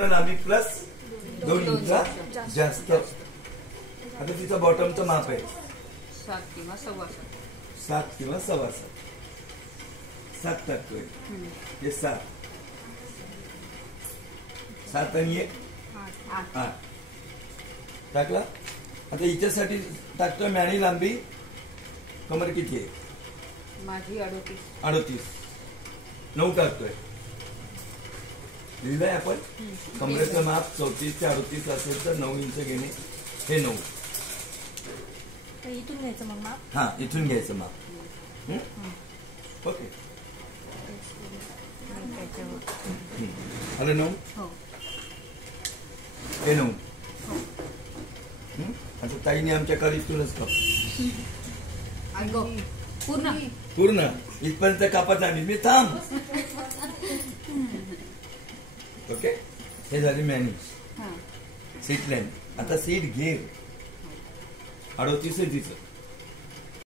पूर्ण लांबी plus 2 inch जास्त. आता तिचं बॉटमचं माप आहे 7 किंवा 7.25. 7 किंवा 7.25. 7 टाकतोय. हे 7 आणि 1 8 टाकला. आता हिच्यासाठी टाकतोय मॅणी लांबी कमर किती आहे माझी 38. 38. 9 टाकतोय. लिहिलंय आपण. कमरेचं माप 34 ते 38 असेल तर 9 इंच घेणे. हे 9. इथून घ्यायचं मग माप. हा इथून घ्यायचं माप. ओके आलं 9. हे 9. आता ताईने आमच्याकडे इथूनच काप पूर्ण पूर्ण इथपर्यंत कापत आली मी. थांब. ओके हे झाली मॅनी. Seat line. आता सीट घे 38 आहे तिचं.